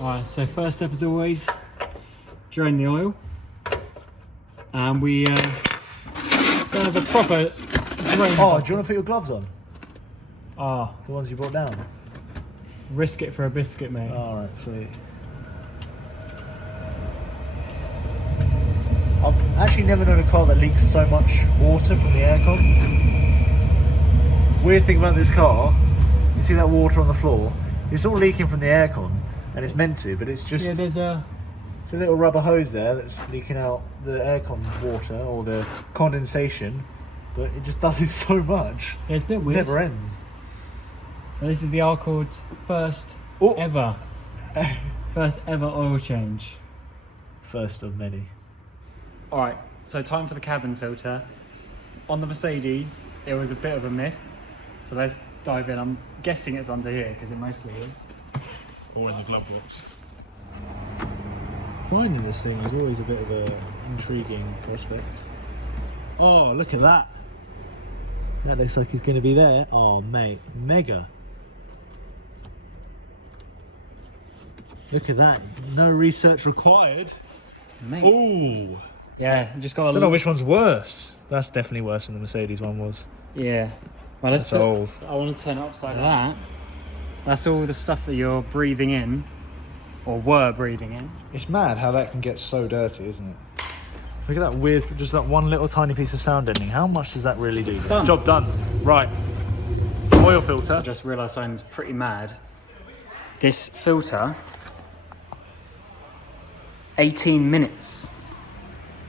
Alright, so first step as always, drain the oil, and we don't have a proper drain. Oh, do you want to put your gloves on? Ah, The ones you brought down? risk it for a biscuit, mate. Alright, sweet. I've actually never known a car that leaks so much water from the aircon. Weird thing about this car, you see that water on the floor? It's all leaking from the aircon, and it's meant to, but it's just... Yeah, it's a little rubber hose there that's leaking out the aircon water, or the condensation, but it just does it so much. Yeah, it's a bit weird. It never ends. Well, this is the Arcord's first ever oil change. First of many. Alright, so time for the cabin filter. On the Mercedes, it was a bit of a myth. So let's dive in. I'm guessing it's under here, because it mostly is. Or in the glove box. Finding this thing is always a bit of an intriguing prospect. Oh, look at that. That looks like it's going to be there. Oh, mate, mega. Look at that. No research required. Mate. Ooh. Yeah, just got I don't know which one's worse. That's definitely worse than the Mercedes one was. Yeah. Well, That's old. I want to turn it upside down. That's all the stuff that you're breathing in, or were breathing in. It's mad how that can get so dirty, isn't it? Look at that weird, just that one little tiny piece of sound ending. How much does that really do? Done. Job done. Right. Oil filter. So I just realised something's pretty mad. This filter, 18 minutes.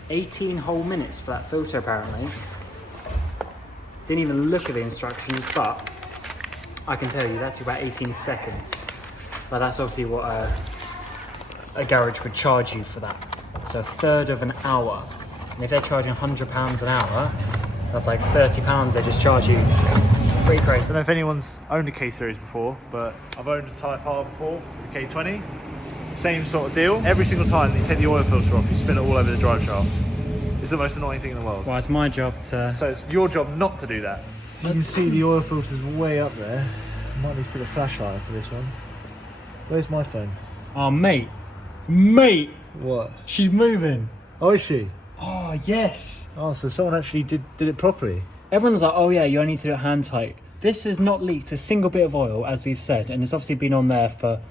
18 whole minutes for that filter, apparently. Didn't even look at the instructions, but I can tell you that took about 18 seconds. But that's obviously what a garage would charge you for that. So a third of an hour. And if they're charging £100 an hour, that's like £30 they just charge you. Pretty crazy. I don't know if anyone's owned a K-Series before, but I've owned a Type R before, the K20. Same sort of deal. Every single time that you take the oil filter off, you spin it all over the drive shaft. It's the most annoying thing in the world. Well, it's my job to... So it's your job not to do that. So you can see the oil filter's way up there. Might need to put a flashlight on for this one. Where's my phone? Oh, mate. Mate! What? She's moving. Oh, is she? Oh, yes. Oh, so someone actually did it properly. Everyone's like, oh yeah, you only need to do it hand tight. This has not leaked a single bit of oil, as we've said, and it's obviously been on there for,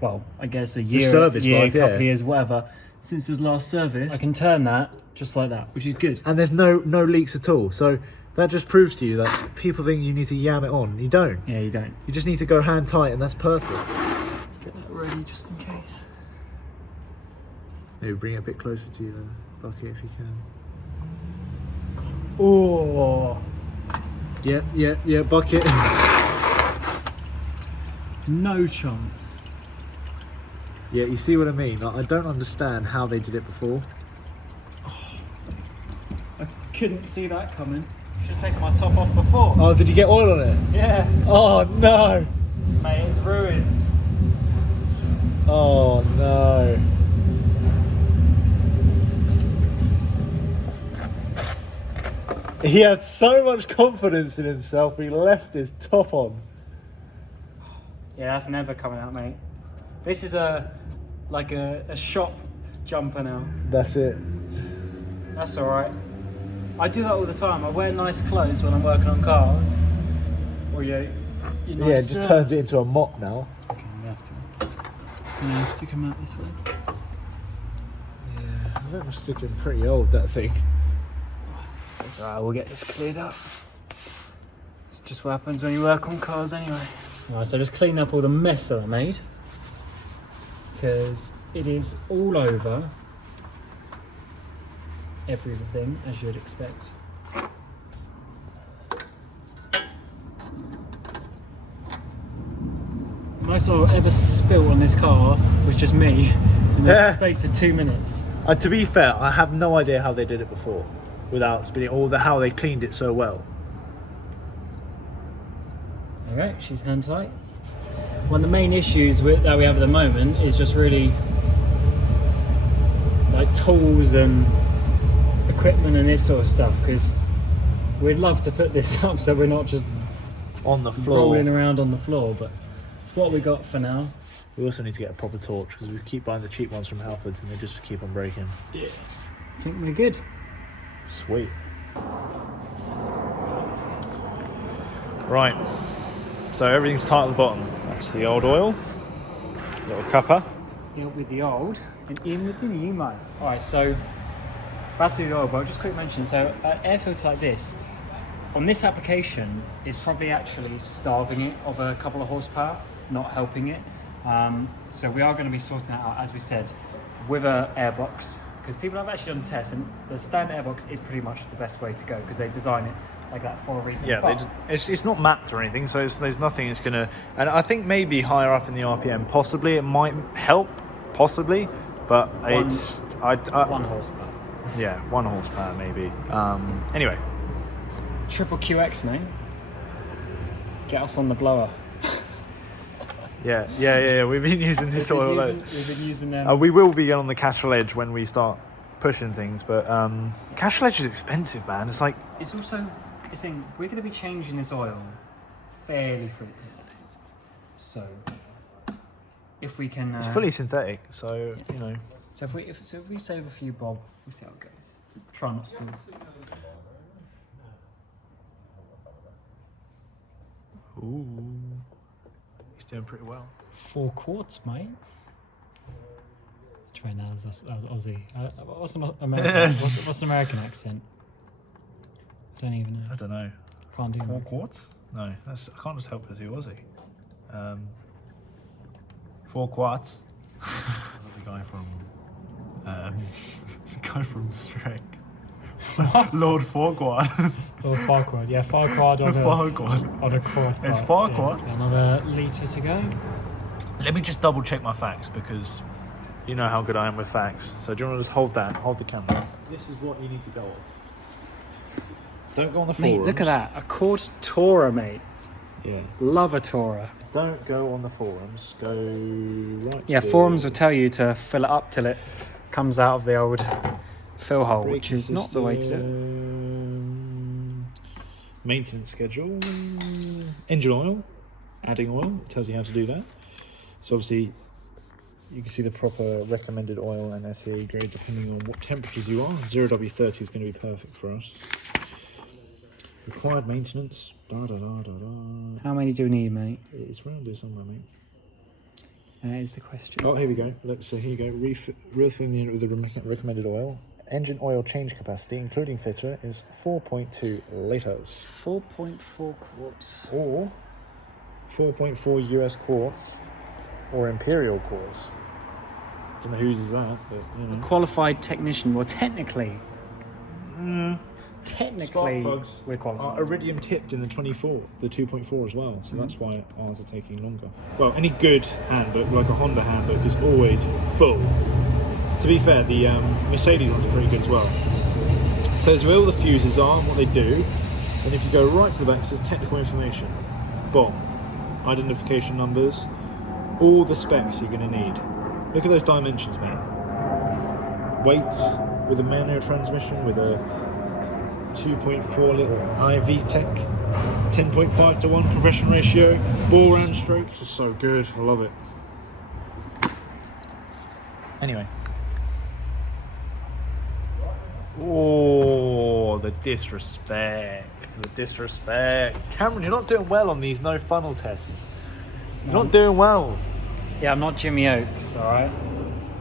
well, I guess a year, service life, a couple of years, whatever, since it was last serviced. I can turn that just like that, which is good. And there's no leaks at all. So that just proves to you that people think you need to yam it on. You don't. Yeah, you don't. You just need to go hand tight, and that's perfect. Get that ready just in case. Maybe bring it a bit closer to the bucket if you can. Oh. Yeah, bucket. No chance. Yeah, you see what I mean? Like, I don't understand how they did it before. I couldn't see that coming. Should have taken my top off before. Oh, did you get oil on it? Yeah. Oh no! Mate, it's ruined. Oh no. He had so much confidence in himself, he left his top on. Yeah, that's never coming out, mate. This is like a shop jumper now. That's it. That's alright. I do that all the time. I wear nice clothes when I'm working on cars. Or nice, Yeah, it just turns it into a mop now. Okay, you have to come out this way. Yeah, that must have been pretty old, that thing. It's alright, we'll get this cleared up. It's just what happens when you work on cars anyway. Alright, so just clean up all the mess that I made. Because it is all over everything, as you'd expect. Most oil ever spilt on this car was just me in the space of 2 minutes. To be fair, I have no idea how they did it before without spinning, or how they cleaned it so well. Alright, she's hand tight. One of the main issues that we have at the moment is just really like tools and equipment and this sort of stuff, because we'd love to put this up so we're not just On the floor. rolling around on the floor, but it's what we got for now. We also need to get a proper torch because we keep buying the cheap ones from Halfords and they just keep on breaking. Yeah. I think we're good. Sweet. Right. So everything's tight at the bottom. That's the old oil. Little cuppa. In with the old and in with the new, mate. Alright, so back to the oil, but I'll just quick mention, so an air filter like this, on this application, is probably actually starving it of a couple of horsepower, not helping it. So we are going to be sorting that out, as we said, with a airbox, because people have actually done tests, and the standard airbox is pretty much the best way to go, because they design it like that for a reason. Yeah, But it's not mapped or anything, so there's nothing it's going to... And I think maybe higher up in the RPM, possibly, it might help, possibly, but it's... 1 horsepower. Yeah, 1 horsepower maybe. Anyway. Triple QX, mate. Get us on the blower. Yeah. We've been using this oil. We've been using them. We will be on the Castrol Edge when we start pushing things, but Castrol Edge is expensive, man. It's like... It's also... It's saying we're going to be changing this oil fairly frequently. So, if we can... It's fully synthetic, so, you know... So if we save a few bob, we'll see how it goes. Try not to spill. Ooh. He's doing pretty well. 4 quarts, mate. Try now as Aussie. What's an American? What's an American accent? I don't even know. I don't know. Can't do 4 that. quarts? No, that's... I can't just help but do Aussie. 4 quarts. The guy from... the guy from Shrek. Lord Farquaad. Lord Farquaad, yeah, Farquaad on a quad. It's part, Farquaad. Yeah. Another litre to go. Let me just double check my facts because you know how good I am with facts. So do you want to just hold the camera? This is what you need to go off. Don't go on the forums. Mate, look at that. A quad Tourer, mate. Yeah. Love a Tourer. Don't go on the forums. Go right. Yeah, forums will tell you to fill it up till it comes out of the old fill hole, which is not the way to do it. Maintenance schedule. Engine oil. Adding oil. It tells you how to do that. So obviously you can see the proper recommended oil and SAE grade depending on what temperatures you are. 0W30 is going to be perfect for us. Required maintenance. How many do we need, mate? It's round here somewhere, mate. That is the question. Oh, here we go. So here you go. Refilling the unit with the recommended oil. Engine oil change capacity, including filter, is 4.2 litres. 4.4 quarts. Or 4.4 US quarts. Or imperial quarts. Don't know who uses that, but you know. Qualified technician. Well, technically, Spark plugs we're qualified. are iridium tipped in the 2.4 as well, so that's why ours are taking longer. Well, any good handbook, like a Honda handbook, is always full. To be fair, the Mercedes ones are pretty good as well. So there's where all the fuses are and what they do, and if you go right to the back, it says technical information. Boom. Identification numbers, all the specs you're going to need. Look at those dimensions, mate. Weights with a manual transmission with a 2.4 litre IV Tech, 10.5 to 1 compression ratio, bore and stroke, just so good, I love it. Anyway. Oh, the disrespect. Cameron, you're not doing well on these no funnel tests. You're not doing well. Yeah, I'm not Jimmy Oakes, alright?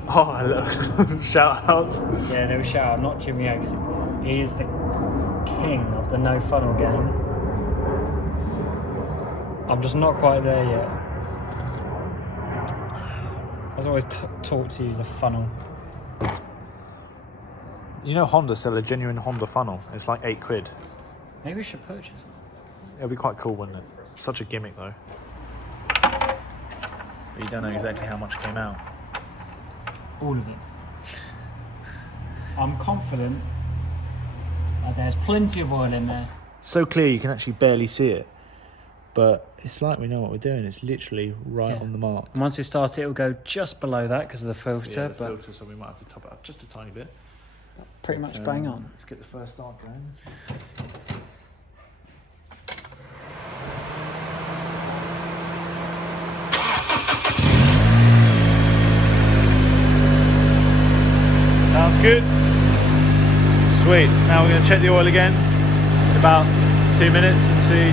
Oh, look. Shout outs. Yeah, no shout out. I'm not Jimmy Oakes. He is the king of the no funnel game. I'm just not quite there yet. I was always taught to use a funnel. You know Honda sell a genuine Honda funnel. It's like £8. Maybe we should purchase it. It'll be quite cool, wouldn't it? Such a gimmick though. But you don't know exactly how much came out. All of it. I'm confident that there's plenty of oil in there. So clear you can actually barely see it. But it's like we know what we're doing. It's literally right on the mark. And once we start it, it'll go just below that because of the filter. Yeah, the filter, so we might have to top it up just a tiny bit. Pretty much bang on. Let's get the first start going. Sounds good. Sweet. Now we're going to check the oil again in about 2 minutes and see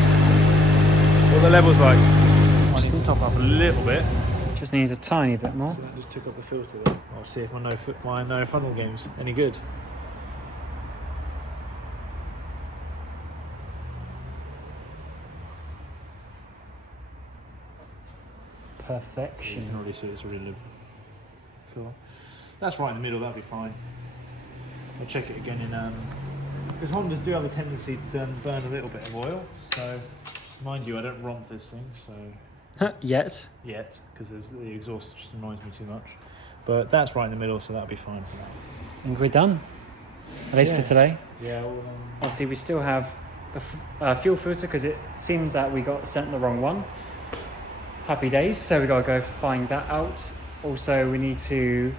what the level's like. I need to top up a little bit. Just needs a tiny bit more. So that just took up the filter there. I'll see if my no funnel game's any good. Perfection. You can already see it's really full. That's right in the middle, that'll be fine. I'll check it again in because Hondas do have a tendency to burn a little bit of oil. So mind you, I don't romp this thing, so Yet. because the exhaust just annoys me too much. But that's right in the middle, so that'll be fine for that. I think we're done. At least for today. Yeah. Well, Obviously, we still have the fuel filter because it seems that we got sent the wrong one. Happy days. So we gotta go find that out. Also, we need to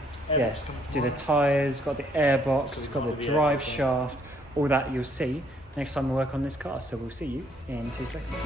do the tyres, got the airbox, got the drive shaft, all that you'll see next time we work on this car. So we'll see you in 2 seconds.